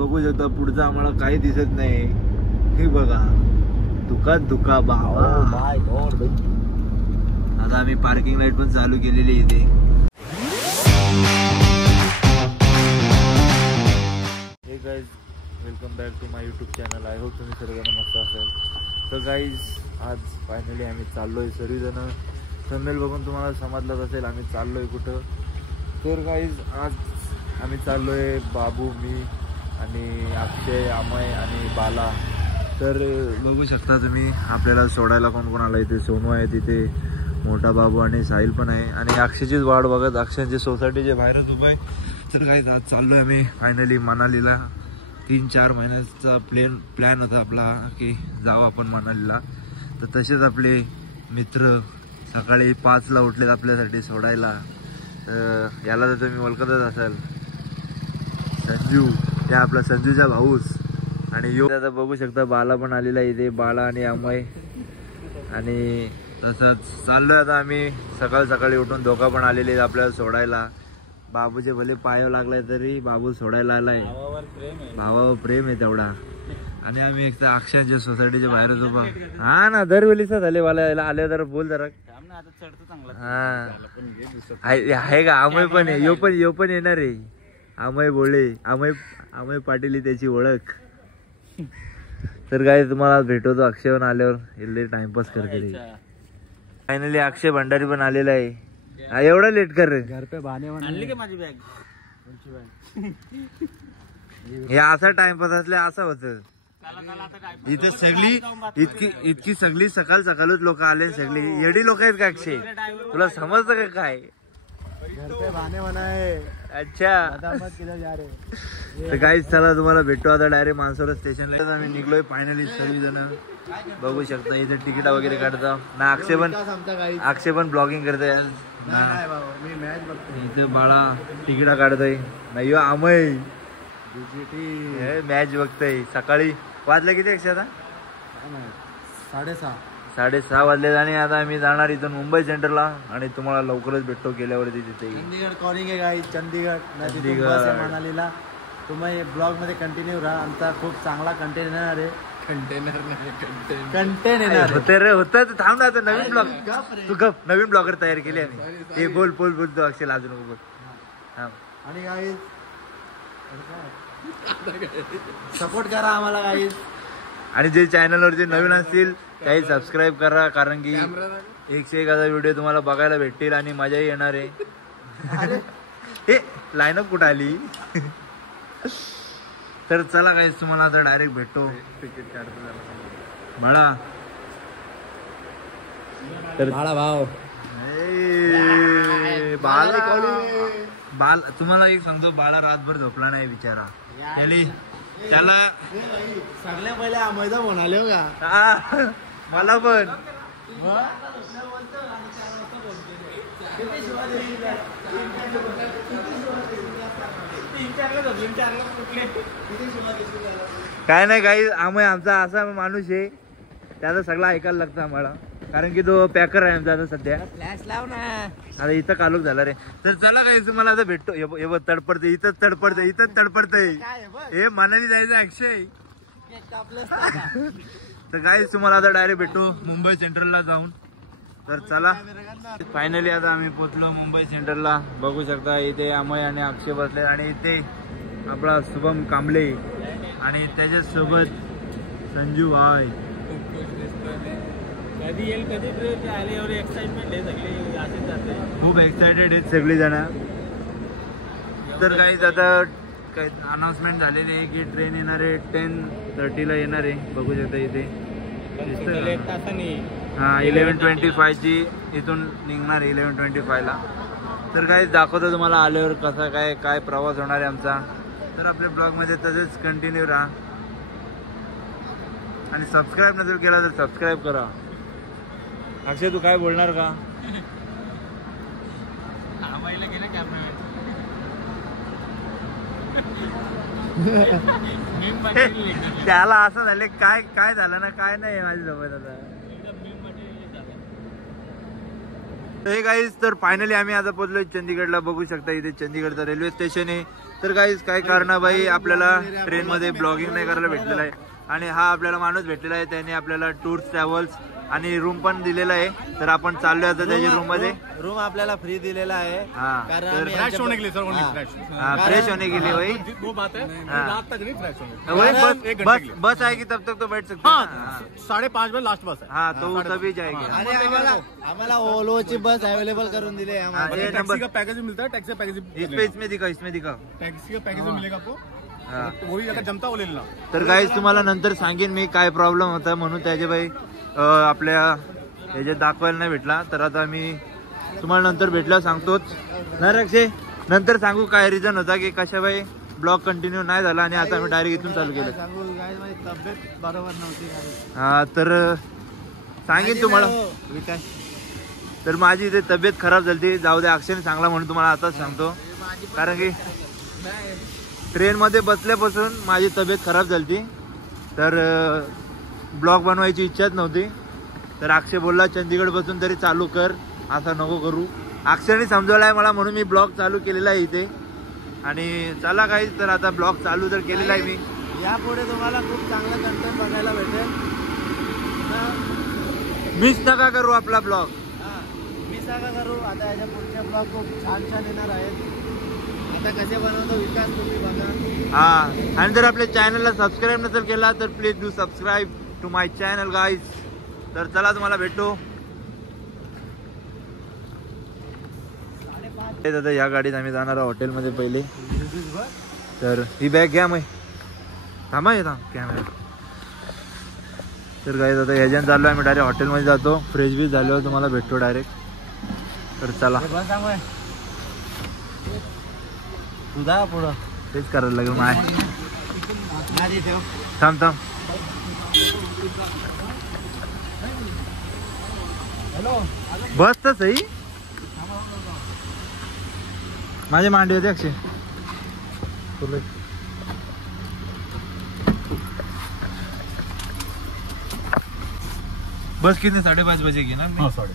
बघू शकता पुढचं आम्हाला काही दिसत नाही. हे बघा धुकाच धुका बाबा. आता आम्ही पार्किंग लाईट पण चालू केलेली इथे. हे guys welcome back to my YouTube channel. I hope तुम्ही सर्वजण मस्त असेल. तर गाईज आज फायनली आम्ही चाललोय सर्वजण. थंबनेल बघून तुम्हाला समजलंच असेल आम्ही चाललोय कुठं. तर गाईज आज आम्ही चाललोय बाबू, मी आणि अक्षय, अमय आणि बाला. तर बघू शकता तुम्ही आपल्याला सोडायला कोण कोण आला. इथे सोनू आहे, तिथे मोठा बाबू आणि साहिल पण आहे. आणि अक्षयचीच वाट बघत अक्षयची सोसायटीच्या बाहेरच उभा आहे. तर गाईज आज चाललोय आम्ही फायनली मनालीला. 3-4 महिन्याचा प्लॅन होता आपला की जाऊ आपण मनालीला. तर तसेच आपले मित्र सकाळी 5ला उठलेत आपल्यासाठी सोडायला. याला तर तुम्ही ओळखतच असाल, संजू. त्या आपला संजूचा भाऊच. आणि यो आता बघू शकता बाला पण आलेला इथे, बाला आणि अमय. आणि तसंच चाललोय आता आम्ही. सकाळी उठून दोघा पण आलेले आपल्याला सोडायला. बाबूचे भले पाय लागलाय तरी बाबू सोडायला आलाय. भावावर प्रेम आहे तेवढा. आणि आम्ही एक तर अक्षयांच्या सोसायटीच्या बाहेरच उभा. हा ना, दरवेळीचा झाले मला आले तर बोल जरा. हा आहे का? अमय पण आहे, यो पण येणार आहे. अमय बोले, अमय पाटील ही त्याची ओळख. तर काय तुम्हाला भेटवतो अक्षय आल्यावर. टाइमपास करते. फायनली अक्षय भंडारी पण आलेला आहे. एवढा लेट कर रे. घर पे बहाने आणली का माझी बॅग? हे असा टाइमपास असल्या असं होतं. इथे सगळी इतकी सगळी सकाळच लोक आले. सगळी येडी लोक आहेत का अक्षय? तुला समजतं का काय? घर पे बहाने बनाए. अच्छा. तर काहीच चला तुम्हाला भेटतो आता डायरेक्ट मानसरोवर स्टेशनला. आम्ही निघलोय फायनली सर्वजण. बघू शकता इथे तिकीट वगैरे काढता ना. अक्षय पण ब्लॉगिंग करतोय. इथे बाळा तिकीट काढतोय. नाही अमय मॅच बघतोय. सकाळी वाजले किती अक्षय? आता 6:30 वाजले. आणि आता आम्ही जाणार इथून मुंबई सेंटरला. आणि तुम्हाला लवकरच भेटतो गेल्यावरती तिथे. चंदीगड कॉर्निंग आहे गाईज. चंदीगड मनालीला. तुम्ही ब्लॉग मध्ये कंटिन्यू राहा. आमचा खूप चांगला कंटेंट येणार आहे. कंटेंट येणार होत. थांब ना आता नवीन ब्लॉग. तू गप. नवीन ब्लॉगर तयार केले आम्ही. हे बोल तो अक्षय अजून बोल. आणि गाईज सपोर्ट करा आम्हाला गाईज. आणि जे चॅनलवरती नवीन असतील काही सबस्क्राईब करा. कारण की 101 व्हिडिओ तुम्हाला बघायला भेटतील आणि मजाही येणार आहे. हे लाईनअप कुठं आली? तर चला काही तुम्हाला आता डायरेक्ट भेटतो. तिकीट काढतो बाळा. तर भाऊ बाल तुम्हाला एक सांगतो, बाळा रातभर झोपला नाही बिचारा. त्याला सगळ्या पहिले अमयचा म्हणाले का? मला पण काय नाही. काही अमय आमचा असा माणूस आहे, त्याचा सगळं ऐकायला लागतं आम्हाला. कारण की तो पॅकर आहे आमचा आता सध्या. फ्लॅश लाव ना. आता इथं कालूक झाला रे. तर चला काही तुम्हाला आता भेटतो. हे तडपडते इथंच तडपडते. हे मनाली जायचं अक्षय. तर काही तुम्हाला आता डायरेक्ट भेटतो मुंबई सेंट्रलला जाऊन. तर चला फायनली आता आम्ही पोहोचलो मुंबई सेंट्रलला. बघू शकता इथे अमय आणि अक्षय बसले. आणि इथे आपला शुभम कांबळे आणि त्याच्यासोबत संजू भाई. खूप एक्सायटेड आहेत सगळी जण. तर काही आता काही अनाउन्समेंट झालेली आहे की ट्रेन येणार आहे 10:30 येणार आहे. बघू शकता इथे. हा 11:25 ची इथून निघणार आहे 11:25 तर काही दाखवतो तुम्हाला आल्यावर कसा काय प्रवास होणार आहे आमचा. तर आपल्या ब्लॉग मध्ये तसेच कंटिन्यू राहा. आणि सबस्क्राईब नसेल केला तर सबस्क्राईब करा. अक्षय तू काय बोलणार का? त्याला असं झालं काय झालं ना काय नाही माझ्यासोबत आता. हे गाईज तर फायनली आम्ही आता पोहोचलोय चंदीगडला. बघू शकता इथे चंदीगडचं रेल्वे स्टेशन आहे. तर गाईज काही कारणाबाई आपल्याला ट्रेन मध्ये ब्लॉगिंग नाही करायला भेटलेलं आहे आणि हा आपल्याला माणूस भेटलेला आहे, त्याने आपल्याला टूर्स ट्रॅव्हल्स आणि रूम पण दिलेला आहे. तर आपण चाललोय आता त्याच्या रूम मध्ये. रूम आपल्याला फ्री दिलेला आहे हाँ, कारण फ्रेश होने के लिए सर, ओनली फ्रेश। फ्रेश होने के लिए वही वो बात है, रात तक नहीं फ्रेश होने। वही एक घंटे बस के लिए। बस आएगी तब तक तो बैठ सकते हैं ना? हाँ, 5:30 बजे लास्ट बस है। हाँ तो वो तभी जाएगी. आणि आम्हाला ओलोची बस अवेलेबल करून दिली आहे आम्हाला. हाँ, ये टैक्सी नंबर का पैकेज भी मिलता है, टैक्सी का पैकेज इसमें दिखाओ, इसमें दिखाओ. टैक्सी का पैकेज मिलेगा आपको। हाँ. वो भी अगर जमता वो ले लेना। तर गाईज तुम्हाला नंतर सांगेन मी काय प्रॉब्लेम होता म्हणून त्याचे बाई आपल्या याच्यात दाखवायला नाही भेटला. तर आता मी तुम्हाला नंतर भेटल्यावर सांगतोच ना रक्षे. नंतर सांगू काय रिझन होता की कशा बाई ब्लॉग कंटिन्यू नाही झाला आणि आता आम्ही डायरेक्ट इथून चालू केलं. सांगू काय माझी तब्येत बरोबर नव्हती. हा तर सांगेन तुम्हाला. विकास तर माझी इथे तब्येत खराब झाली, जाऊ द्या अक्षयने सांगला म्हणून तुम्हाला आताच सांगतो. कारण की ट्रेन मध्ये बसल्यापासून माझी तब्येत खराब झाली, तर ब्लॉग बनवायची इच्छाच नव्हती. तर अक्षय बोलला चंदीगड बसून तरी चालू कर, असं नको करू. अक्षयने समजवलं आहे मला म्हणून मी ब्लॉग चालू केलेला आहे इथे. आणि चला काही तर आता ब्लॉग चालू तर केलेला आहे मी. यापुढे तुम्हाला खूप चांगला कंटेंट बघायला भेटेल. मिस नका करू आपला ब्लॉग. मी सांगा करू आता याच्या पुढचे ब्लॉग खूप छान छान येणार आहेत. आता कसे बनवतो विकास तुम्ही बघा. हा, आणि जर आपल्या चॅनलला सबस्क्राईब नसेल केला तर please do subscribe to my channel guys. तर चला तुम्हाला भेटू. दादा या गाडीत आम्ही जाणार आहोत हॉटेलमध्ये पहिले. तर ही बॅग घ्या मग, थांबा येता कॅमेरा. तर गाईज आता ह्याच्यानं चाललो आम्ही डायरेक्ट हॉटेलमध्ये जातो. फ्रेश बीच झाल्यावर तुम्हाला भेटतो डायरेक्ट. तर चला तुझा पुढं तेच करायला लागेल माय. माझी ठेव. थांब थांब. बस तर सही. माझे मांडी होते अक्षय. बस कितने 5:30 बजे की ना. हाँ 5:30।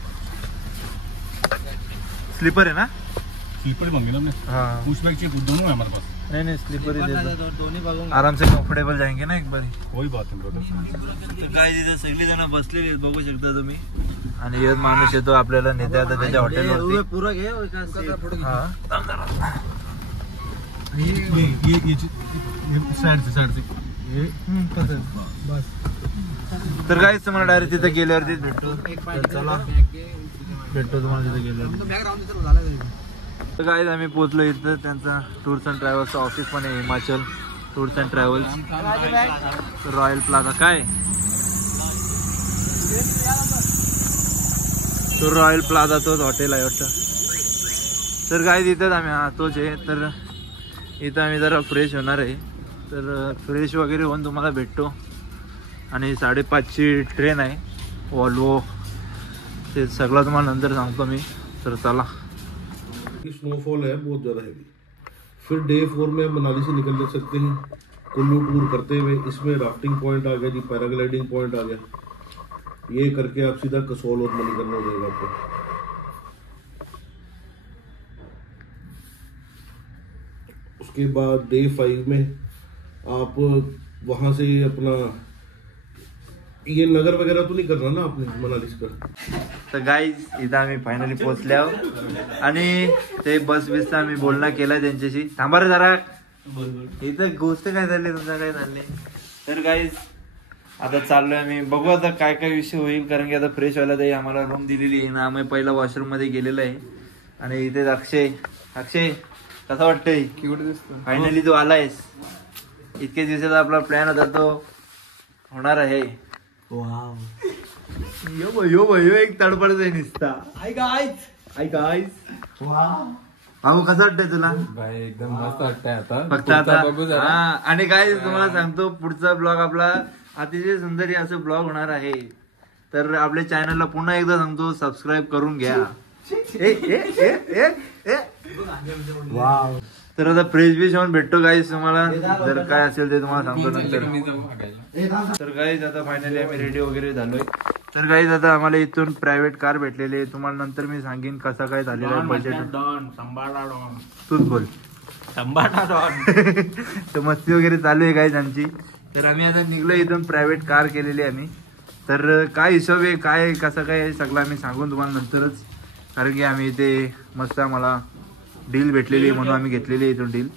स्लीपर है ना. स्लीपर बन गया ना हमने। हाँ पुश बैग चाहिए, दोनों है हमारे पास। नहीं स्लीपर ही दे दो. दोन्ही बघून आराम से कंफर्टेबल जाएंगे ना एक बारी. कोई बात नहीं ब्रदर। तर काय तिथे सगळी जण बसलेली आहेत बघू शकता तुम्ही. आणि एक माणूस येतो आपल्याला नेते आता त्याच्या हॉटेलवरती. पुरं घे विकास. हा ये साइड से ये बस। तर काहीच तुम्हाला डायरेक्ट तिथे गेल्यावरतीच भेटतो. तर चला भेटतो तुम्हाला तिथे गेल्यावर. तर काहीच आम्ही पोहोचलो इथं. त्यांचा टूर्स अँड ट्रॅव्हल्सचं ऑफिस पण आहे, Himachal tours and travels royal plaza. काय तो रॉयल प्लाझा तोच हॉटेल आहे वाटतं. तर काय इथंच आम्ही हा तोच आहे. तर इथं आम्ही जरा फ्रेश होणार आहे. तर फ्रेश वगैरे होऊन तुम्हाला भेटतो. आणि 5:30ची ट्रेन आहे वॉल्वो. ते सगळं तुम्हाला नंतर सांगतो मी. तर चला. स्नोफॉल है बहुत ज़्यादा हैवी. फिर डे 4 में मनाली से निकल जा सकते हैं कुल्लू टूर करते हुए. इसमें राफ्टिंग पॉइंट आ गया जी, पैराग्लाइडिंग पॉइंट आ गया. ये करके आप सीधा कसोल और मणिकर्ण हो जाएगा आपको. उसके बाद डे 5 में आप वहाँ से अपना ये नगर वगैरह तो नहीं करना ना आपने मनाली का. तर गाईज इथं आम्ही फायनली पोहोचल्यावर आणि ते बस बिसचा आम्ही बोलणं केलं त्यांच्याशी. थांबा रे जरा, इथं गोष्ट काय झाली तुमचा काय झाली. तर गाईज आता चाललोय आम्ही. बघू आता काय काय विषय होईल. कारण की आता फ्रेश व्हायला तरी आम्हाला रूम दिलेली आहे ना. आम्ही पहिला वॉशरूम मध्ये गेलेलो आहे. आणि इथे अक्षय कसं वाटतंय. फायनली तू आलायस. इतके दिवसाचा आपला प्लॅन होता तो होणार आहे. यो एक तडपडच आहे निसता. Hi guys. भाऊ कसं वाटतंय तुला. भाई एकदम मस्त वाटतंय आता. फक्त आता हा. आणि काय तुम्हाला सांगतो पुढचा ब्लॉग आपला अतिशय सुंदर असं ब्लॉग होणार आहे. तर आपल्या चॅनलला पुन्हा एकदा सांगतो सबस्क्राईब करून घ्या. तर आता फ्रेश बीच होऊन भेटतो गाईज तुम्हाला. जर काय असेल ते तुम्हाला सांगतो नंतर. तर गाईज आता फायनली आम्ही रेडी वगैरे झालोय. तर गाईज आता आम्हाला इथून प्रायव्हेट कार भेटलेली आहे. तुम्हाला नंतर मी सांगेन कसा काय झालेला आहे बजेट. तूच बोल. तर मस्ती वगैरे चालू आहे गाईज आमची. तर आम्ही आता निघलो इथून, प्रायव्हेट कार केलेली आम्ही. तर काय हिशोब आहे, काय कसं काय सगळं आम्ही सांगून तुम्हाला नंतरच, कारण की आम्ही इथे मस्त आम्हाला डील भेटलेली आहे म्हणून आम्ही घेतलेली आहे इथून डील.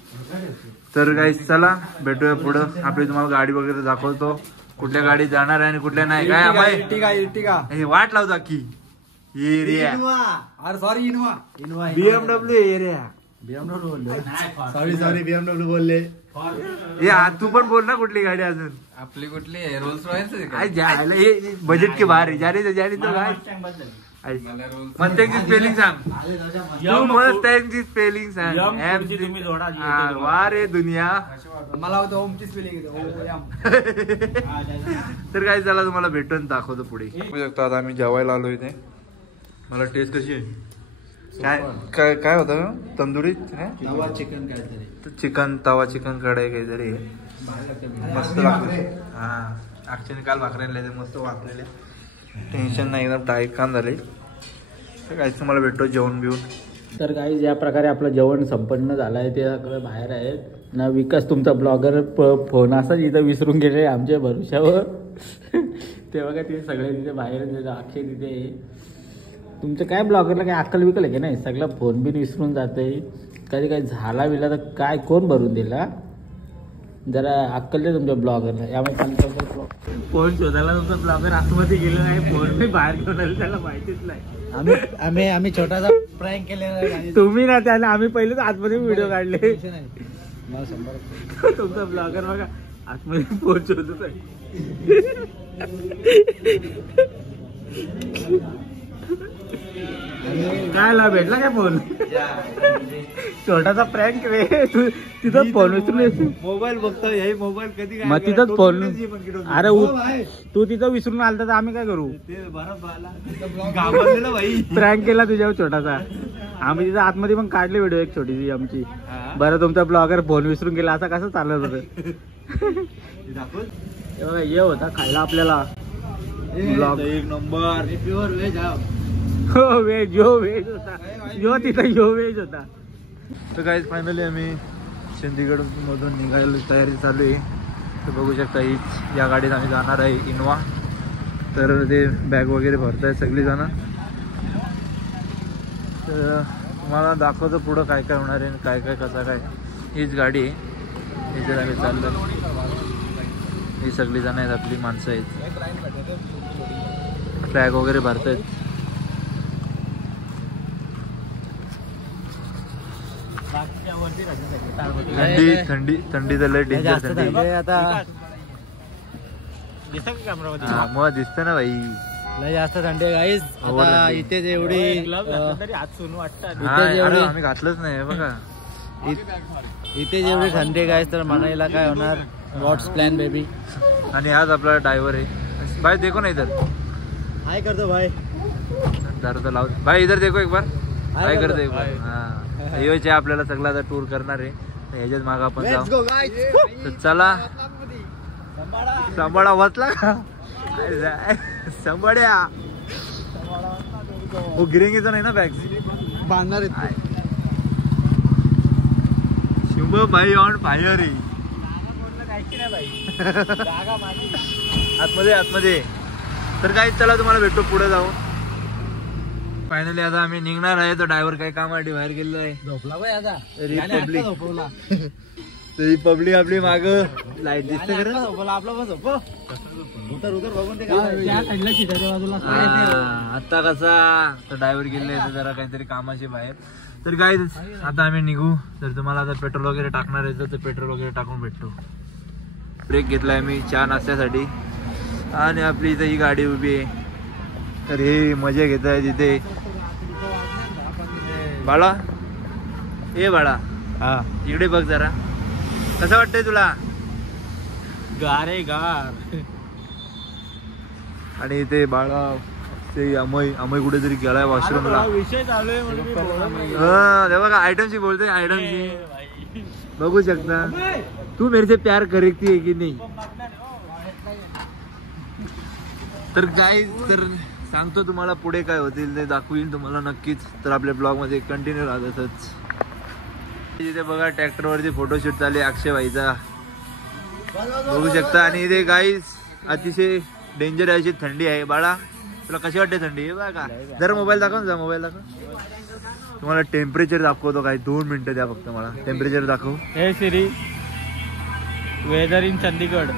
तर गाईज चला भेटूया पुढं. आपली तुम्हाला गाडी वगैरे दाखवतो, कुठल्या गाडी जाणार आहे आणि कुठल्या नाही. काय हे वाट लावता की area sorry Innova BMW area. Sorry BMW बोलले. तू पण बोल ना कुठली गाडी अजून. आपली कुठली रोल्स रॉयल्स बजेट के बाहेर आहे. जारी तो काय मस्टँगची स्पेलिंग सांग. तू मस्टँगची स्पेलिंग सांग. वा रे दुनिया. मला होतं ओमची स्पेलिंग. तर काय चला तुम्हाला भेटून दाखवतो पुढे. बघू शकतो आता आम्ही जेवायला आलो इथे. मला टेस्ट कशी आहे, काय काय होतं तंदुरी चिकन काहीतरी, चिकन तवा चिकन कढाई काहीतरी मस्त लागतं. हा ऍक्च्युली काल भाकऱ्यांना मस्त वाचलेले, टेन्शन नाही, एकदम टाईट काम झाले. तर काय तुम्हाला भेटतो जेवण बिवून. तर काही ज्या प्रकारे आपलं जेवण संपन्न झालं आहे ते सगळं बाहेर आहेत ना. विकास तुमचा ब्लॉगर फोन असाच इथं विसरून गेले आमच्या भरोशावर. ते बघा तिथे सगळे तिथे बाहेर अक्षय तिथे. तुमचं काय ब्लॉगरला काय अक्कल विकल आहे की नाही, सगळं फोन बिन विसरून जाते. कधी काही झाला बिला तर काय कोण भरून दिला, जरा अक्कल दे तुमच्या ब्लॉगरला. यामुळे फोन शोधायला तुमचा ब्लॉगर आतमध्ये गेलेला आहे, फोन मी बाहेर घेऊन आले त्याला माहितीच नाही. आम्ही छोटासा प्रँक केलेला. तुम्ही ना त्याला आम्ही पहिलेच आतमध्ये व्हिडिओ काढले. तुमचा ब्लॉगर बघा आतमध्ये फोन शोधत आहे. काय ला भेटला काय फोन, छोटासा प्रँक रे. तू तिथंच फोन विसरून मोबाईल बघतो, हे मोबाईल कधी मग तिथंच फोन. अरे तू तिथं विसरून आलता तर आम्ही काय करू. घाबरलेलं भाई, प्रँक केला तुझ्यावर छोटासा. आम्ही तिथं आतमध्ये पण काढली व्हिडिओ एक छोटीशी आमची. बरं तुमचा ब्लॉगर फोन विसरून गेला, असं कसं चालत होतं. ये होता खायला आपल्याला ब्लॉग एक नंबर प्युअर व्हेज. हो व्हेज, यो व्हेज होता, यो तिथं यो व्हेज होता. तर काय फायनली आम्ही चंदीगड मधून निघायला तयारी चालू आहे. तर बघू शकता हीच या गाडीत आम्ही जाणार आहे, इनोवा. तर ते बॅग वगैरे भरताय सगळी जण. तर तुम्हाला दाखवतो पुढं काय काय होणार आहे, काय काय कसं काय. हीच गाडी आहे, ह्याच्यात आम्ही चाललो. ही सगळी जण आहेत, आपली माणसं आहेत, फ्लॅग वगैरे भरतायत. थंडी थंडी थंडी तर लय डेंजर थंडी. आता मग दिसतं ना भाई, लय जास्त थंडी आहे गाईज. आता इथे जेवढी आम्ही घातलंच नाही बघा. इथे जेवढी थंडी गाईज तर म्हणायला काय होणार. व्हॉट्स प्लॅन बेबी. आणि आज आपला ड्रायव्हर आहे भाई, देखो ना इधर. हाय करतो भाई, जरा तर लाव भाई, इधर देखो एक बार. काय करतो एक बार. हा योचे आपल्याला सगळा आता टूर करणार आहे, ह्याच्यात माग आपण जाऊ. तर चला. सांभाळा वाचला का सांभाळ्या. हो गिरेंगेचा नाही ना बॅग बांधणार शुभ भाई ऑन फायर आहे. आतमध्ये आतमध्ये. तर काय चला तुम्हाला भेटतो पुढे जाऊन. फायनली आता आम्ही निघणार आहे. तर ड्रायव्हर काही कामासाठी बाहेर गेलेला आहे. झोपला भाई आता. तरी पब्लिक आपली माग लाईट दिसते खरं. झोपला आपला पण झोप. उतर उतर बघून ते आता कसा. तर ड्रायव्हर गेले तर जरा काहीतरी कामाचे बाहेर. तर काय आता आम्ही निघू. तर तुम्हाला आता पेट्रोल वगैरे टाकणार आहे तर पेट्रोल वगैरे टाकून भेटतो. ब्रेक घेतलाय मी चहा नाश्त्यासाठी. आणि आपली इथं ही गाडी उभी आहे. तर हे मजा घेत आहे तिथे. बाळा ए बाळा, हा इकडे बघ जरा, कसं वाटतंय तुला. गारे गार. आणि ते बाळा ते अमय कुठेतरी गेलाय वॉशरूमला. विषय चालू आहे बघा आयटमशी बोलते, आयटमशी बघू शकता. तू मेरे से प्यार करती है की नाही. तर काय तर सांगतो तुम्हाला पुढे काय होतील ते दाखवीन तुम्हाला नक्कीच. तर आपल्या ब्लॉग मध्ये कंटिन्यू राहतातच. इथे बघा ट्रॅक्टर वरती फोटोशूट चालू आहे अक्षय भाईचा, बघू शकता. आणि इथे गाईस अतिशय डेंजर अशी थंडी आहे. बाळा तुला कशी वाटते थंडी? हे बघा जरा मोबाईल दाखव ना, मोबाईल दाखव. तुम्हाला टेम्परेचर दाखवतो काय, 2 मिनिटं द्या फक्त मला. टेम्परेचर दाखव. Hey Siri weather in Chandigarh.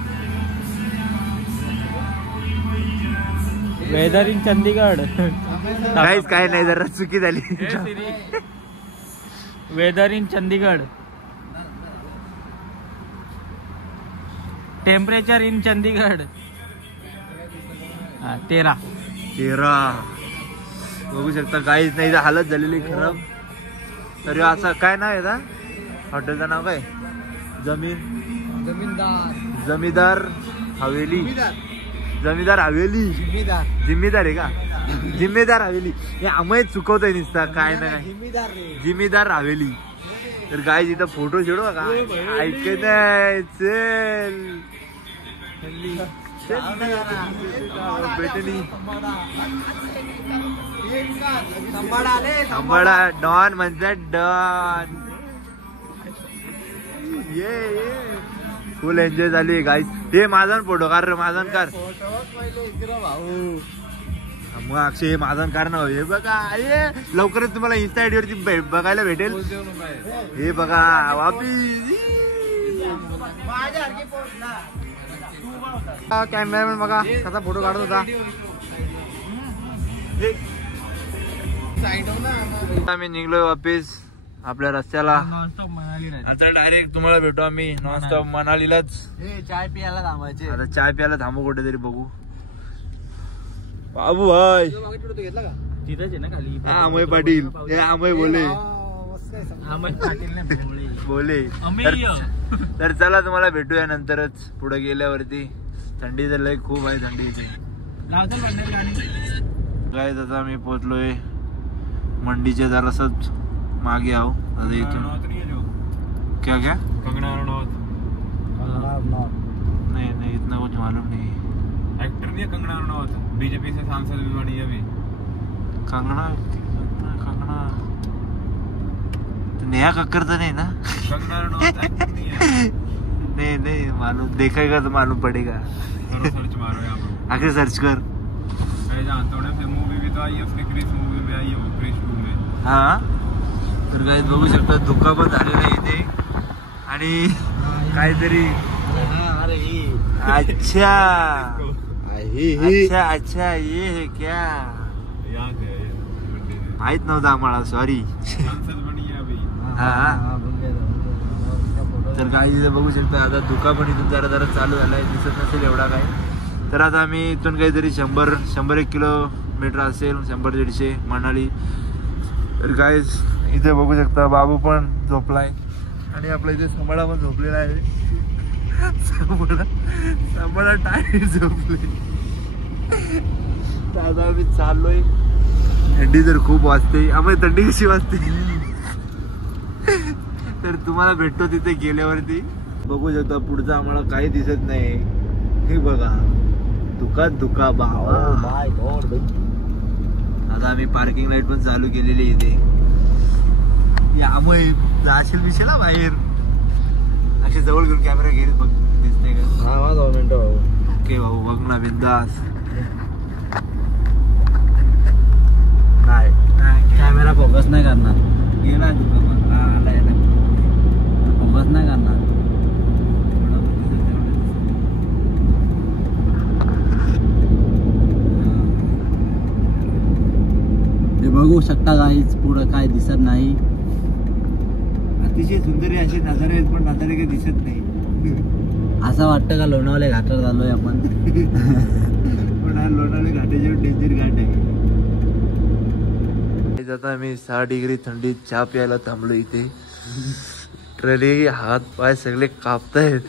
Weather in Chandigarh. काहीच काय नाही, जरा चुकी झाली. Weather in Chandigarh. Temperature in Chandigarh 13. बघू शकता काहीच नाही, हालत झालेली खराब. तरी असं काय नाव आहे का हॉटेलचं नाव? काय जमीदार हवेली. जमीदार हवेली. जिम्मेदार आहे का? जिम्मेदार हवेली. हे आम्ही चुकवतोय निसता काय नाही. जिम्मेदार हवेली. तर गाय इथं फोटो शेडू का ऐक नाही. चल बेटनी अंबाडा डॉन म्हणतात डॉन. ये फुल एन्जॉय झाली गाईस. हे माझा फोटो कार रे, माझा कार. मग अक्षय हे माझा कार ना. हे बघा लवकरच तुम्हाला इन्स्टा आयडी वरती बघायला भेटेल. हे बघा वापी कॅमेरामॅन बघा कसा फोटो काढत होता. आम्ही निघलोय वापिस आपल्या रस्त्याला. आता डायरेक्ट तुम्हाला भेटू आम्ही नॉनस्टॉप मनालीलाच. चाय पियाला थांबायचे. आता चाय प्यायला थांबू कुठेतरी बघू. बाबू भाई तिथंच आहे ना खाली. अमय पाटील. हे अमय बोले बोले. तर चला तुम्हाला भेटूया नंतरच पुढे गेल्यावरती. थंडी तर लय खूप आहे थंडी इथे. काय आता आम्ही पोहोचलोय मंडीच्या जरासच मागे आहो. आता इथून क्या क्या कंगना रनौत नहीं इतना कुछ मालूम नहीं. एक्टर नहीं है कंगना रनौत, बीजेपी से सांसद भी बनी है अभी. कंगना तो नेहा कक्कर तो नहीं ना? कंगना रनौत एक्टर नहीं है. नहीं मालूम, देखेगा तो मालूम पड़ेगा. सर्च मारो यहाँ पर. आगे सर्च कर. अरे जानते हो ना, फिर मूवी भी तो आई है उसकी, क्रिस मूवी में आई है वो, क्रिस 2 में. हा तर काय बघू शकता धुका पण झालेला आहे इथे. आणि काहीतरी अच्छा अच्छा ये है क्या? याद है माहित नव्हतं आम्हाला, सॉरी. सांसद बनी है अभी. हा तर काय इथे बघू शकता आता धुका पण इथून जरा जरा चालू झालाय. दिसत नसेल एवढा काय. तर आता आम्ही इथून काहीतरी 100-101 किलोमीटर असेल, 100-150 मनाली. तर काय इथे बघू शकता बाबू पण झोपलाय आणि आपला इथे संभाळा पण झोपलेला आहे. संभाळा टाईट झोपले. आता आम्ही चाललोय. थंडी तर खूप वाजते. आम्हाला थंडी कशी वाजते तर तुम्हाला भेटतो तिथे गेल्यावरती. बघू शकता पुढचं आम्हाला काही दिसत नाही. हे बघा धुका बाबा. आता आम्ही पार्किंग लाईट पण चालू केलेली इथे. यामुळे जाशील बिशील ना बाहेर. असे जवळ घेऊन कॅमेरा घेत बघ दिसते का? 2 मिनिटं भाऊ. ओके भाऊ बघ ना बिंदास. नाही कॅमेरा फोकस नाही करणार. गेला धुका पण आला फोकस नाही करणार. हे बघू शकता गाईच पुढं काय दिसत नाही. अतिशय सुंदर असे नजारे आहेत पण नजारे काही दिसत नाही. असं वाटतं का लोणावळे घाटावर झालोय आपण. पण हा लोणावळे घाटाच्या डेंजर घाट आहे. आता मी 6 डिग्री थंडीत चहा प्यायला थांबलो इथे. ट्रेली हात पाय सगळे कापतायत.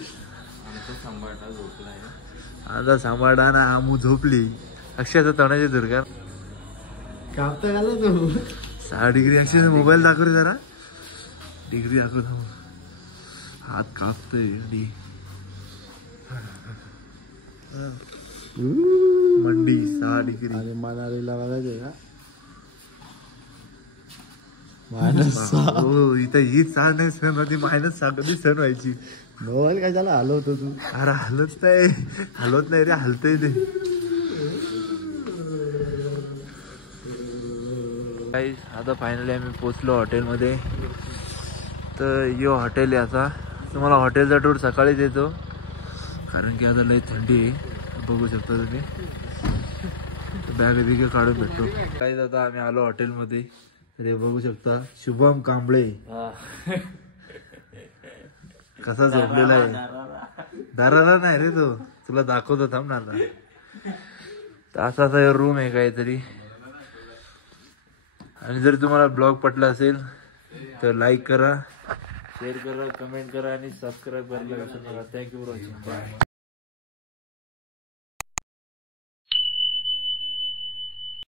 आता सांभाळा ना आमू झोपली. अक्षयचा तोंडाची दुर्गा कापता का तू? 6 डिग्री. अक्षय मोबाईल दाखव रे जरा. डिग्री दाखव. हात कापतोय आणि मंडी 6 डिग्री. मनालीला बघायचंय का? हो इथं ही चाल नाही सहन होती, -6 कधी सहन व्हायची. मोबाईल काय झाला हलवतो तू? अरे हलत नाही रे, हलतय ते. गाईस आता फायनली आम्ही पोचलो हॉटेलमध्ये. तर यो हॉटेल आहे. आता तुम्हाला हॉटेलचा टूर सकाळीच येतो, कारण की आता लई थंडी आहे, बघू शकता तुम्ही. बॅग बिग काढून भेटतो. काहीच आता आम्ही आलो हॉटेलमध्ये. तर हे बघू शकता शुभम कांबळे कसा झोपलेला आहे. दाराला नाही रे तो, तुला दाखवतो थांब ना. तर असा रूम आहे काहीतरी. आणि जर तुम्हाला ब्लॉग पटला असेल तर लाईक करा, शेअर करा, कमेंट करा आणि सबस्क्राईब करायला विसरू नका. Thank you for watching.